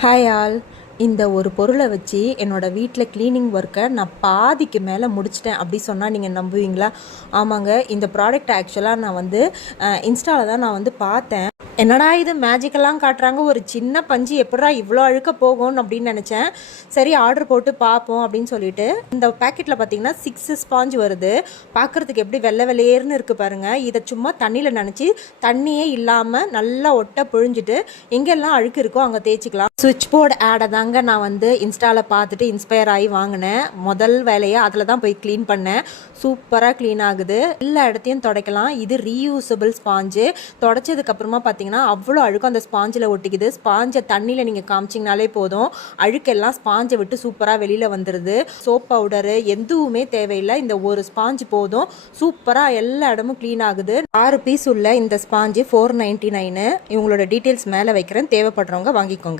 Hi all. இந்த ஒரு பொருளை வச்சு என்னோடய வீட்டில் க்ளீனிங் ஒர்க்கை நான் பாதிக்கு மேலே முடிச்சிட்டேன் அப்படி சொன்னால் நீங்கள் நம்புவீங்களா? ஆமாங்க. இந்த ப்ராடக்ட் ஆக்சுவலாக நான் வந்து இன்ஸ்டாவில் தான் நான் வந்து பார்த்தேன். என்னடா இது மேஜிக்கெல்லாம் காட்டுறாங்க? ஒரு சின்ன பஞ்சு எப்படா இவ்வளோ அழுக்க போகும் அப்படின்னு நினச்சேன். சரி ஆர்டர் போட்டு பார்ப்போம் அப்படின்னு சொல்லிட்டு இந்த பேக்கெட்டில் பார்த்தீங்கன்னா சிக்ஸ் ஸ்பாஞ்ச் வருது. பார்க்குறதுக்கு எப்படி வெள்ளை வெள்ளையர்னு இருக்குது பாருங்கள் இதை சும்மா தண்ணியில் நினச்சி தண்ணியே இல்லாமல் நல்லா ஒட்ட புழிஞ்சிட்டு எங்கெல்லாம் அழுக்கு இருக்கோ அங்கே தேய்ச்சிக்கலாம். சுவிட்ச் போர்டு ஆடை தாங்க அங்கே நான் வந்து இன்ஸ்டாவில் பார்த்துட்டு இன்ஸ்பயர் ஆகி வாங்கினேன். முதல் வேலையை அதில் தான் போய் க்ளீன் பண்ணேன். சூப்பராக க்ளீன் ஆகுது. எல்லா இடத்தையும் துடைக்கலாம். இது ரீயூசபிள் ஸ்பாஞ்சு தொடச்சதுக்கப்புறமா பார்த்தீங்கன்னா அவ்வளோ அழுக்கு அந்த ஸ்பாஞ்சில் ஒட்டிக்குது. ஸ்பாஞ்சை தண்ணியில் நீங்கள் காமிச்சிங்கனாலே போதும். அழுக்கெல்லாம் ஸ்பாஞ்சை விட்டு சூப்பராக வெளியில் வந்துடுது சோப் பவுடரு எதுவுமே தேவையில்லை. இந்த ஒரு ஸ்பாஞ்சு போதும். சூப்பராக எல்லா இடமும் க்ளீன் ஆகுது. ஆறு பீஸ் உள்ள இந்த ஸ்பாஞ்சு ஃபோர் நைன்ட்டி நைனு இவங்களோட டீட்டெயில்ஸ் மேலே வைக்கிறேன். தேவைப்படுறவங்க வாங்கிக்கோங்க.